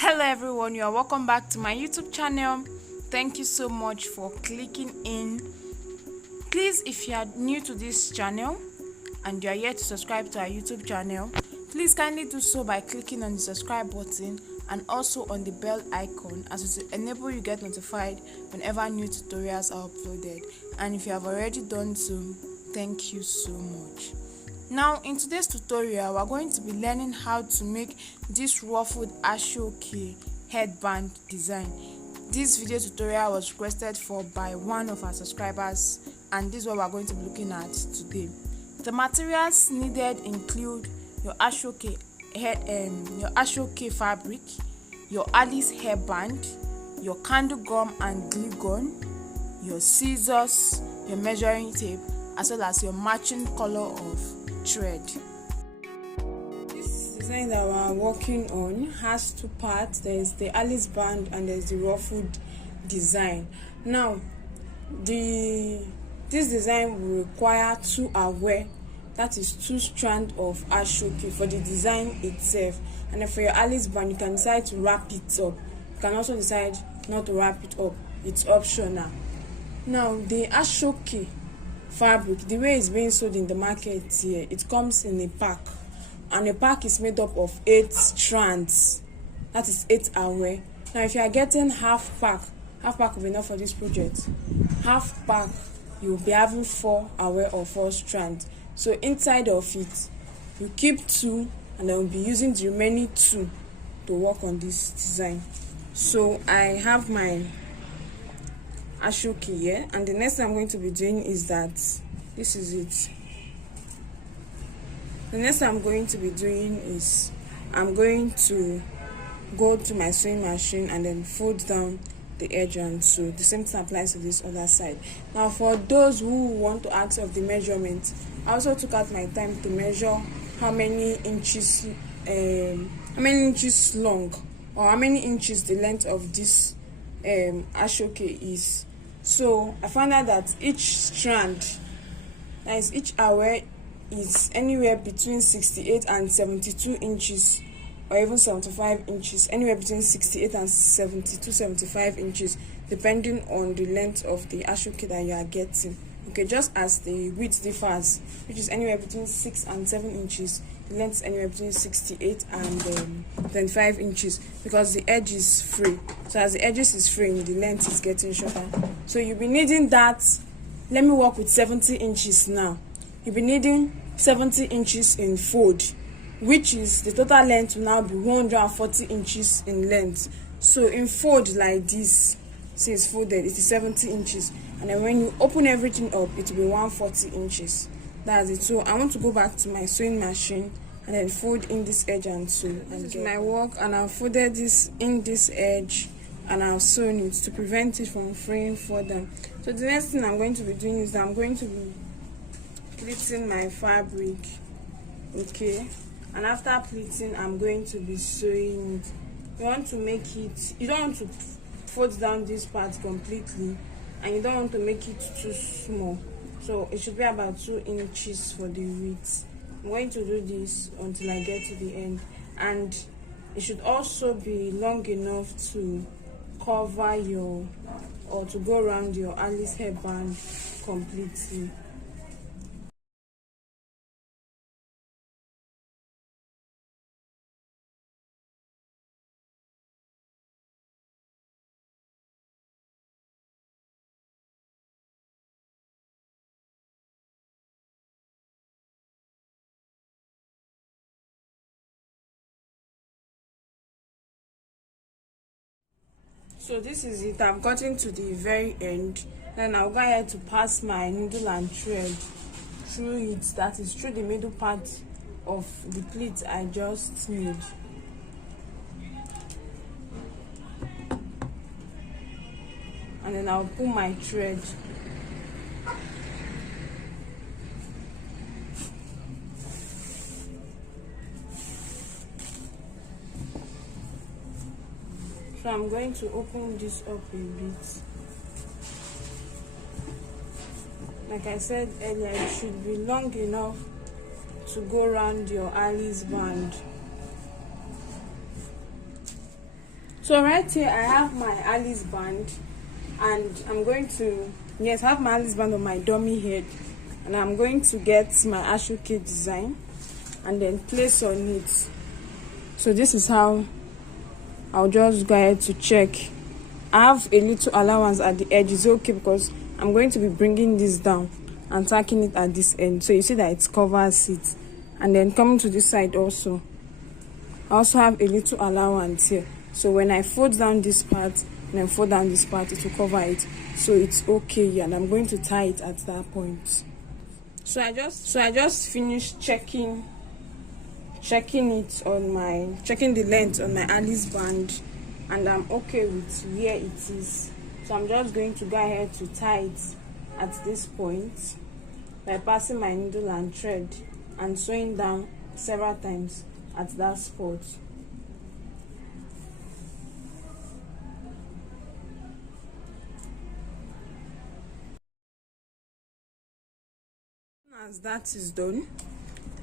Hello everyone, you are welcome back to my YouTube channel. Thank you so much for clicking in. Please, if you are new to this channel and you are yet to subscribe to our YouTube channel, please kindly do so by clicking on the subscribe button and also on the bell icon, as it will enable you get notified whenever new tutorials are uploaded. And if you have already done so, thank you so much. Now, in today's tutorial, we are going to be learning how to make this ruffled aso-oke headband design. This video tutorial was requested for by one of our subscribers, and this is what we are going to be looking at today. The materials needed include your aso-oke fabric, your Alice hairband, your candle gum and glue gun, your scissors, your measuring tape, as well as your matching color of thread. This design that we are working on has two parts. There is the Alice band and there is the ruffled design. Now, this design will require two aware, that is two strands of aso-oke for the design itself. And then for your Alice band, you can decide to wrap it up. You can also decide not to wrap it up. It's optional. Now, the aso-oke fabric, the way it's being sold in the market here, it comes in a pack, and a pack is made up of 8 strands, that is 8 aware. Now if you are getting half pack will be enough for this project. Half pack, you'll be having 4 aware or 4 strands. So inside of it, you keep 2, and then we'll be using the remaining 2 to work on this design. So I have my aso-oke here, and the next thing I'm going to be doing is that this is it. The next thing I'm going to be doing is I'm going to go to my sewing machine and then fold down the edge and sew. The same thing applies to this other side. Now for those who want to ask of the measurement, I also took out my time to measure how many inches long, or how many inches the length of this aso-oke is. So I found out that each strand, that is each aware, is anywhere between 68 and 72 inches, or even 75 inches, anywhere between 68 and 75 inches, depending on the length of the aso-oke that you are getting. Okay, just as the width differs, which is anywhere between 6 and 7 inches, the length is anywhere between 68 and 25 inches, because the edge is free. So as the edges is free, the length is getting shorter. So you'll be needing that. Let me work with 70 inches now. You'll be needing 70 inches in fold, which is the total length will now be 140 inches in length. So in fold like this, see it's folded, it is 70 inches. And then when you open everything up, it will be 140 inches. That's it. So I want to go back to my sewing machine and then fold in this edge and sew. This is my work, and I've folded this in this edge and I've sewn it to prevent it from fraying further. So the next thing I'm going to be doing is that I'm going to be pleating my fabric. Okay, and after pleating, I'm going to be sewing it. You want to make it, you don't want to fold down this part completely, and you don't want to make it too small. So it should be about 2 inches for the width. I'm going to do this until I get to the end, and it should also be long enough to cover your, or to go around your Alice hairband completely. So this is it. I've gotten to the very end. Then I'll go ahead to pass my needle and thread through it, that is through the middle part of the pleat I just made. And then I'll pull my thread. So I'm going to open this up a bit. Like I said earlier, it should be long enough to go around your Alice band. So right here I have my Alice band, and I'm going to, yes, I have my Alice band on my dummy head, and I'm going to get my aso-oke design and then place on it. So this is how I'll just go ahead to check. I have a little allowance at the edge. It's okay because I'm going to be bringing this down and tacking it at this end, so you see that it covers it. And then coming to this side also, I also have a little allowance here, so when I fold down this part and then fold down this part, it will cover it, so it's okay. And I'm going to tie it at that point. So I just finished checking the length on my Alice band, and I'm okay with where it is. So I'm just going to go ahead to tie it at this point by passing my needle and thread and sewing down several times at that spot. As that is done,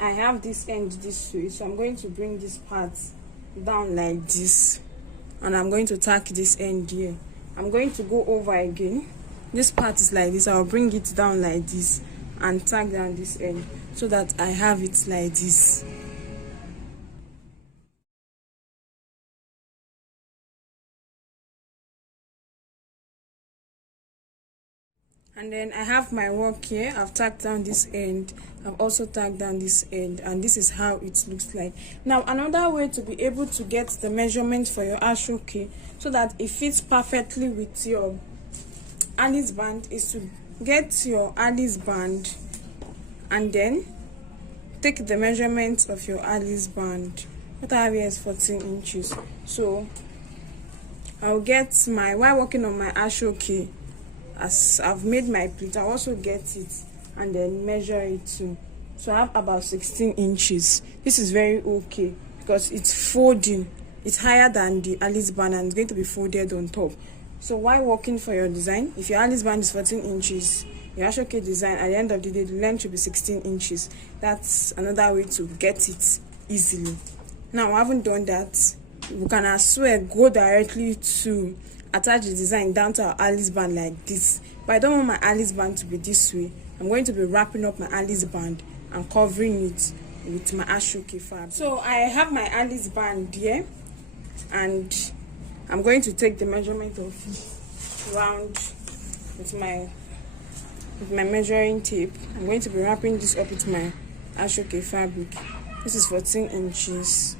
I have this end this way, so I'm going to bring this part down like this, and I'm going to tack this end here. I'm going to go over again. This part is like this, I'll bring it down like this and tack down this end so that I have it like this. And then I have my work here. I've tacked down this end, I've also tacked down this end, and this is how it looks like. Now another way to be able to get the measurement for your aso-oke so that it fits perfectly with your Alice band is to get your Alice band and then take the measurement of your Alice band. What I have here is 14 inches. So I'll get my, while working on my aso-oke, as I've made my pleat, I'll also get it and then measure it too. So I have about 16 inches. This is very okay because it's folding. It's higher than the Alice band and it's going to be folded on top. So while working for your design, if your Alice band is 14 inches, your aso-oke design, at the end of the day, the length should be 16 inches. That's another way to get it easily. Now, I haven't done that. We can as well go directly to attach the design down to our Alice band like this. But I don't want my Alice band to be this way. I'm going to be wrapping up my Alice band and covering it with my aso-oke fabric. So I have my Alice band here, and I'm going to take the measurement of it round with my measuring tape. I'm going to be wrapping this up with my aso-oke fabric. This is 14 inches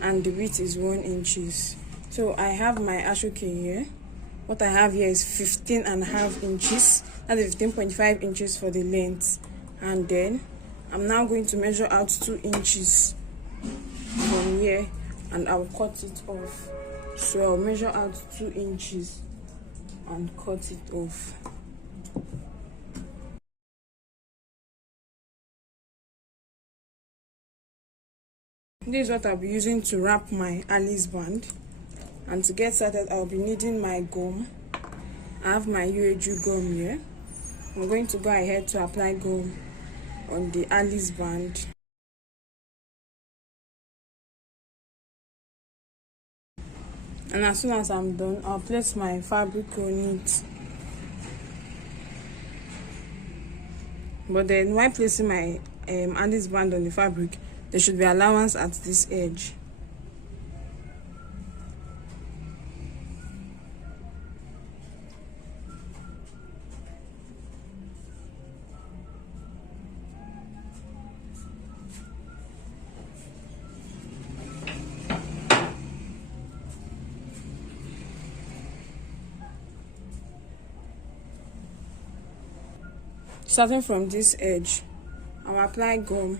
and the width is 1 inches. So I have my aso-oke here. What I have here is 15.5 inches. That is 15.5 inches for the length. And then I'm now going to measure out 2 inches from here and I'll cut it off. So I'll measure out 2 inches and cut it off. This is what I'll be using to wrap my Alice band. And to get started, I'll be needing my gum. I have my UAG gum here. I'm going to go ahead to apply gum on the Alice band. And as soon as I'm done, I'll place my fabric on it. But then while placing my Alice band on the fabric, there should be allowance at this edge. Starting from this edge, I'll apply gum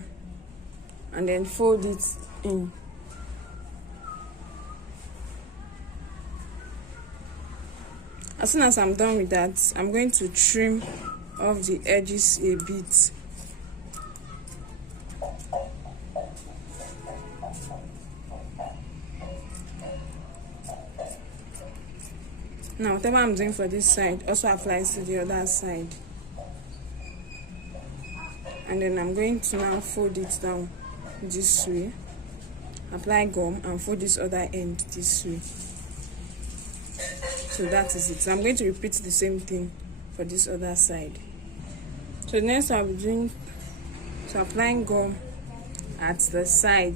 and then fold it in. As soon as I'm done with that, I'm going to trim off the edges a bit. Now, whatever I'm doing for this side also applies to the other side. And then I'm going to now fold it down this way, apply gum and fold this other end this way. So that is it. So I'm going to repeat the same thing for this other side. So next I'll be doing applying gum at the side,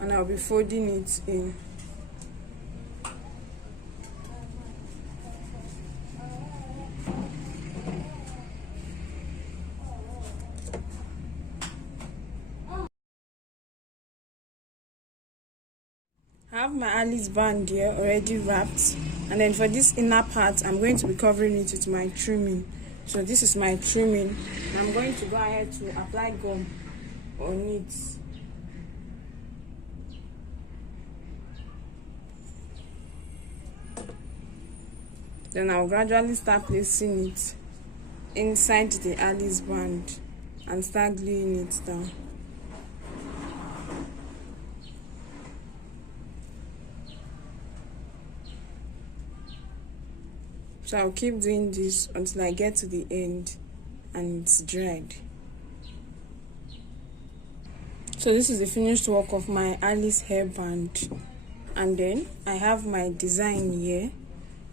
and I'll be folding it in. I have my Alice band here already wrapped, and then for this inner part I'm going to be covering it with my trimming. So this is my trimming. I'm going to go ahead to apply gum on it. Then I'll gradually start placing it inside the Alice band and start gluing it down. So I'll keep doing this until I get to the end and it's dried. So this is the finished work of my Alice hairband, and then I have my design here.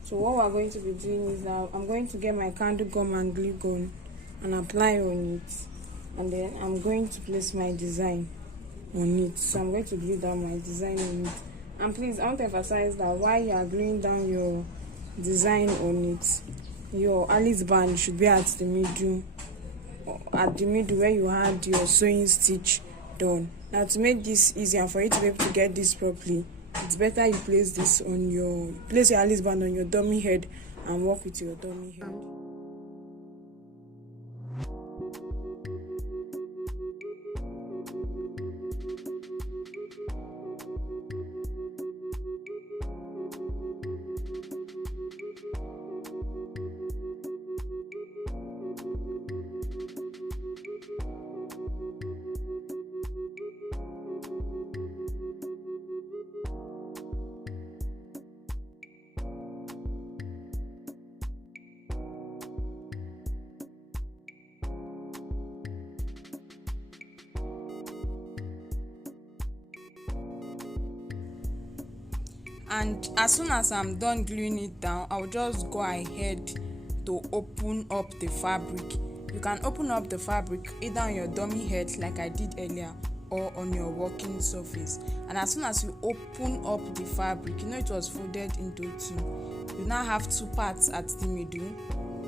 So what we're going to be doing is that I'm going to get my candle gum and glue gun and apply on it, and then I'm going to place my design on it. So I'm going to glue down my design on it. And please, I want to emphasize that while you are gluing down your design on it, your Alice band should be at the middle, where you had your sewing stitch done. Now, to make this easier for you to be able to get this properly, it's better you place your Alice band on your dummy head and work with your dummy head. And as soon as I'm done gluing it down, I'll just go ahead to open up the fabric. You can open up the fabric either on your dummy head like I did earlier, or on your working surface. And as soon as you open up the fabric, it was folded into two. You now have two parts at the middle,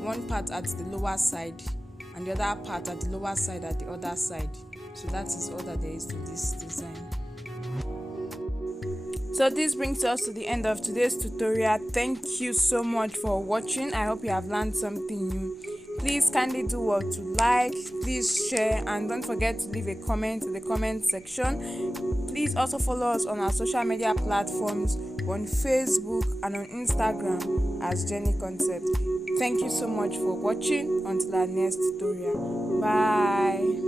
one part at the lower side and the other part at the lower side at the other side. So that is all that there is to this design. So this brings us to the end of today's tutorial. Thank you so much for watching. I hope you have learned something new. Please kindly do what to like, please share, and don't forget to leave a comment in the comment section. Please also follow us on our social media platforms on Facebook and on Instagram as Jenny Concept. Thank you so much for watching. Until our next tutorial. Bye.